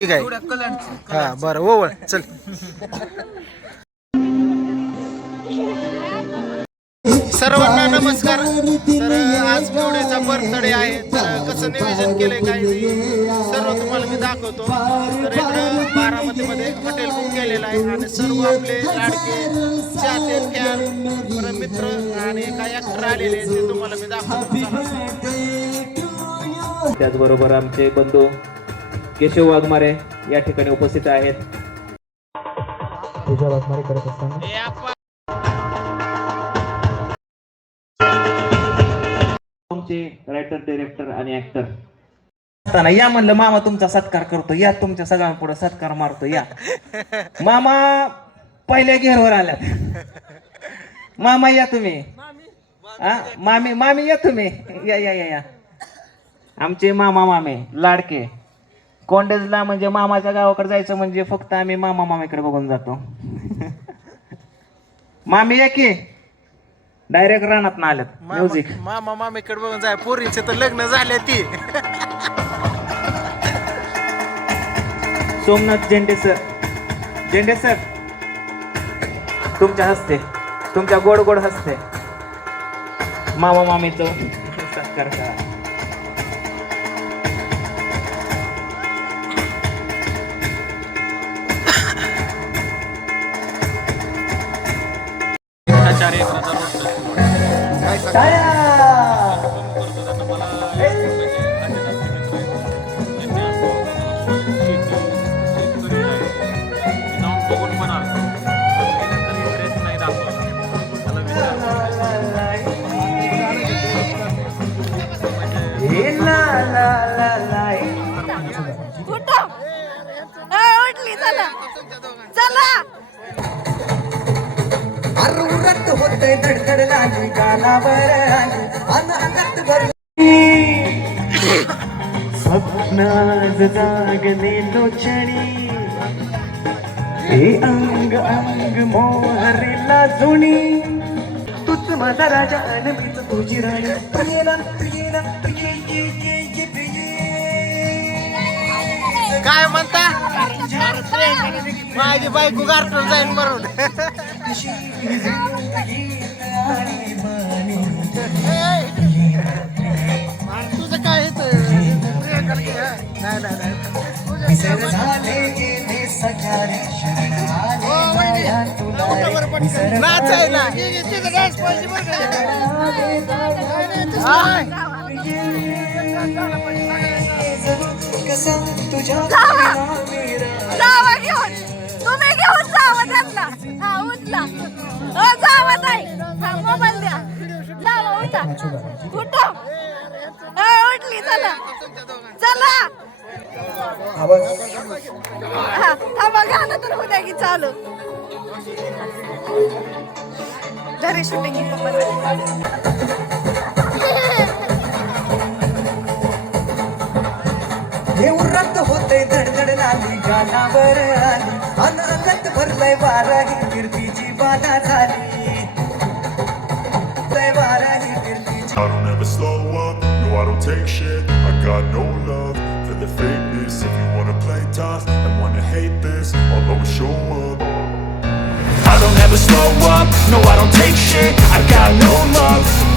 ठीक आहे. हा बरं ओवळ चल. सर्वांना नमस्कार. तर आज पिवड्याचा बर्थडे आहे तर कसं नियोजन केलंय काय सर्व तुम्हाला मी दाखवतो. तर इकडं बारामतीमध्ये हॉटेल बुक केलेलं आहे आणि सर्व आपले लाडके चाहते फॅन मित्र आणि काही ऍक्टर आलेले आहेत ते तुम्हाला मी दाखवतो. त्याचबरोबर आमचे बंधू केशव वाघमारे या ठिकाणी उपस्थित आहेत. पूजा वाघमारे करत असताना? रायटर डिरेक्टर आणि ऍक्टर असताना या म्हणलं मामा तुमचा सत्कार करतो या तुमच्या सगळ्यांपुढे सत्कार मारतो या. मामा पहिल्या घेरवर आल्यात. मामा या तुम्ही. हा? मामी मामी या तुम्ही. या या या या. आमचे मामा मामे लाडके. कोंडेजला म्हणजे मामाच्या गावाकडे जायचं म्हणजे फक्त आम्ही मामा मामीकडे बघून जातो. मामी या की? डायरेक्ट रानात ना आल्यात. म्युझिक मामा मामा मामीकडे बघून जाय. पोरींचे तर लग्न झाले ती. सोमनाथ झेंडे सर. झेंडे सर. तुमच्या हस्ते. तुमच्या गोड गोड हस्ते. मामा मामीचं. सत्कार करा. होते धडधड लागली गालावर आली. अन अंगात भरली. स्वप्नाज जागले लोचणी हे अंग अंग मोहरेला जुणी तूच माझा राजा आणि मीच तुझी राणी. प्रियला प्रियला प्रिय ये ये ये. काय म्हणता? माझी बायको गारठून जाईल मरून तुझं काय येतं? नाही नाही कसं तुझ्या जावा घेऊन. तुम्ही घेऊन जावा त्यांना. हा उठला. अ जावा ताई. हा मोबाईल द्या. जावा उठा. उठा. ए, उठली चला. चला. हा थांबा गाणं तर होऊ द्या की चालू. घरी शूटिंग हे उरत होते धडधड लागली गालावर आली अन अंगात भरलंय वारा ही कीर्तीची बाधा झाली लय वारा ही कीर्तीची I don't ever slow up, no I don't take shit I got no love for the fakeness If you wanna play tough and wanna hate this I'll always show up I don't ever slow up, no I don't take shit I got no love for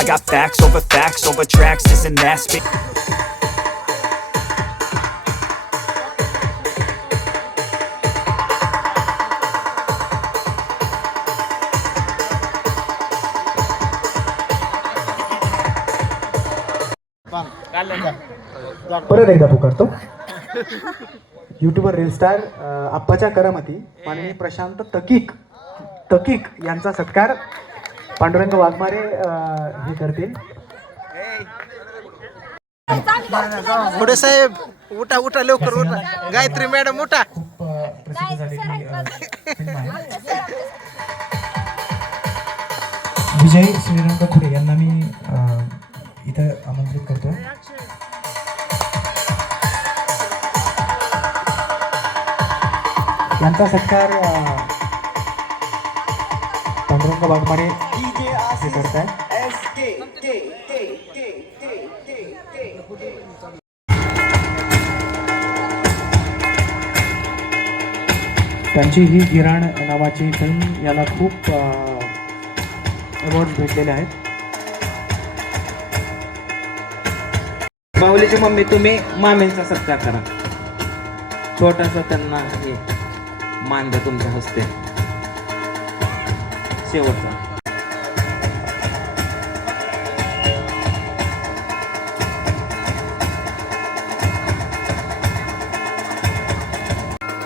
I got facts over facts over tracks, isn't that spit. परत एकदा पुकारतो. YouTuber reel star अप्पाच्या करामती माननीय प्रशांत तकीक. तकीक यांचा सत्कार पांडुरंग वाघमारे हे करतील. पुढे साहेब उठा उठा लवकर उठा. गायत्री मॅडम उठा. विजय श्रीरंग खुडे यांना मी इथं आमंत्रित करतो यांचा सत्कार अ, पांडुरंग वाघमारे हे करतायत त्यांची ही गिराण नावाची फिल्म याला खूप अवॉर्ड भेटलेले आहेत. माऊलीची मम्मी तुम्ही मामींचा सत्कार करा. छोटासा त्यांना हे मान द्या तुमच्या हस्ते. शेवटचा.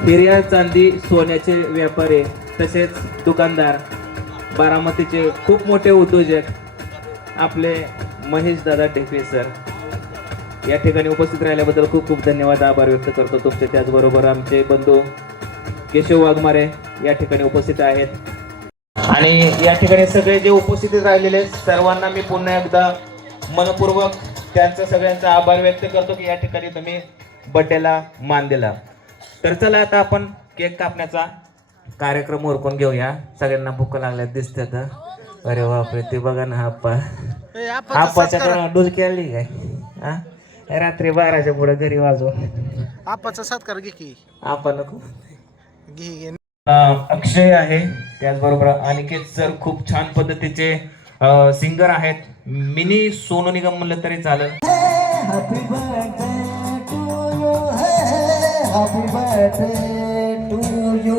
हिर्या चांदी सोन्याचे व्यापारी तसेच दुकानदार बारामतीचे खूप मोठे उद्योजक आपले महेश दादा टेके सर. या ठिकाणी उपस्थित राहिल्याबद्दल खूप खूप धन्यवाद. आभार व्यक्त करतो तुमचे. त्याचबरोबर आमचे बंधू केशव वाघमारे या ठिकाणी उपस्थित आहेत. आणि या ठिकाणी सगळे जे उपस्थित राहिलेले आहेत, सर्वांना मी पुन्हा एकदा मनपूर्वक त्यांचा सगळ्यांचा आभार व्यक्त करतो की या ठिकाणी तुम्ही बड्डेला मान दिला. तर चला आता आपण केक कापण्याचा कार्यक्रम उरकून घेऊया. सगळ्यांना भूक लागल्या दिसतात अरे बापरे ते बघा ना आप्पा. आप्पाच्या तर डुलकी आली काय? हा? रात्री बाराच्या पुढे घरी वाजव. आपाचा सत्कार घे की. आपा नको. घे अक्षय आहे. त्याचबरोबर अनिकेत सर खूप छान पद्धतीचे सिंगर आहेत. मिनी सोनू निगम म्हणलं तरी चालेल. Happy birthday to you,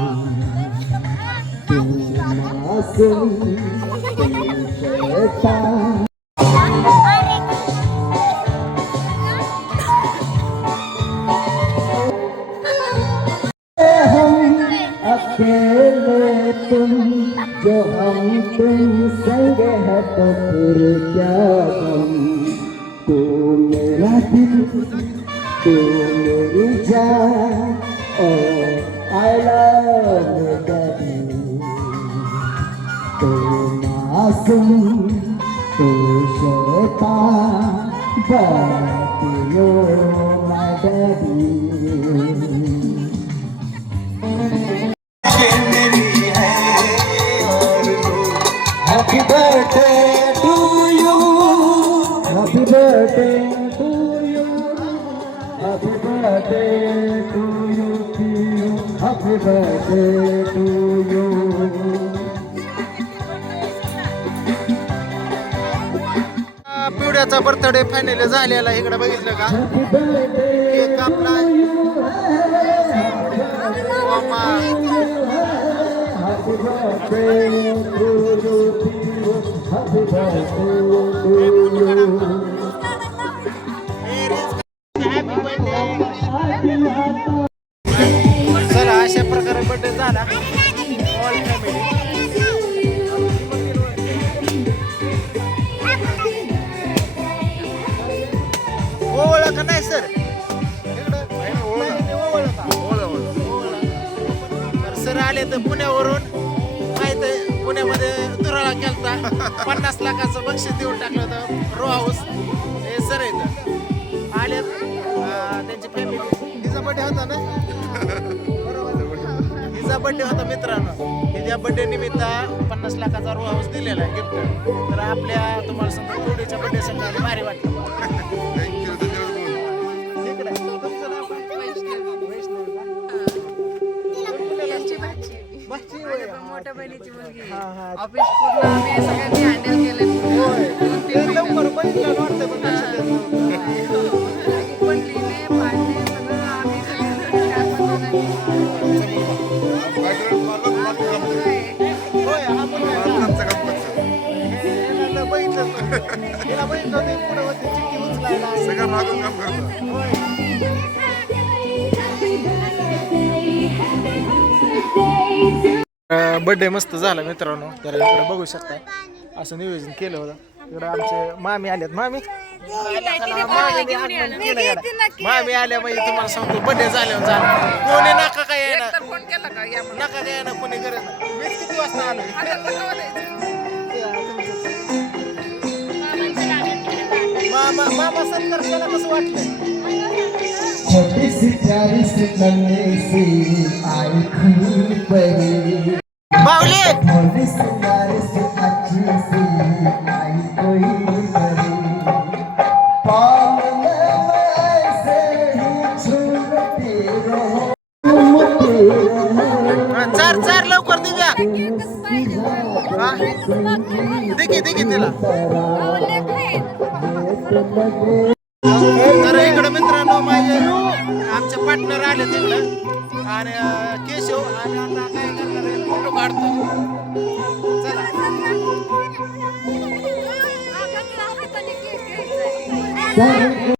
मासूम तू शैतान हम अकेले तुम जो हम तुम संग है तो फिर क्या हम तू मेरा दिल तू मेरी जान তুমি তুষতা বাতিও মাদারি Happy birthday to you. Happy birthday to you. Happy birthday to you. Happy birthday to you. पिवड्याचा बर्थडे फायनल झालेला इकडे बघितलं का? केक कापला तर पुण्यावरून माहीत आहे पुण्यामध्ये दुराळा केलता. पन्नास लाखाचं बक्षीस देऊन टाकलं होतं. रो हाऊस हे सर आहेत. आले. त्यांची फॅमिली तिचा बर्थडे होता ना? हिचा बर्थडे होता मित्रांनो. हिच्या बर्थडे निमित्त पन्नास लाखाचा रो हाऊस दिलेला आहे गिफ्ट तर आपल्या तुम्हाला समजा टोडीच्या बर्थडे सगळ्यांना भारी वाटलं. ऑफिस पूर्ण आम्ही सगळ्यांनी हँडल केले. ते लवकर बघितलं वाटतं पण लक्षात येत नव्हतं. पण लिहिले पाडले सगळं आम्ही सगळ्यांनी चार पाच जणांनी होय हा मुलगा हे याला बघितलंच नव्हतं. हिला बघितलं होतं, पुढं होती, चिठ्ठी बर्थडे मस्त झाला मित्रांनो. तर इकडे बघू शकता. असं नियोजन केलं होतं. इकडे आमचे मामी आल्यात मामी. मामी आल्या म्हणजे तुम्हाला सांगतो बर्थडे झाल्यावर झालं कोणी नका काय येणार फोन केला का? या नका काय येणार कोणी गरज नाही. मीच किती वाजता आलो मामा मामा सत्कार केला कसं वाटलं छोटी सी प्यारी सी नन्ही सी आई खूब बड़ी बावले. चार चार लवकर दिव्या देखी देखी तिला. आले तिकडं. आणि केशव आणि आता काय करणार फोटो काढतो. चला.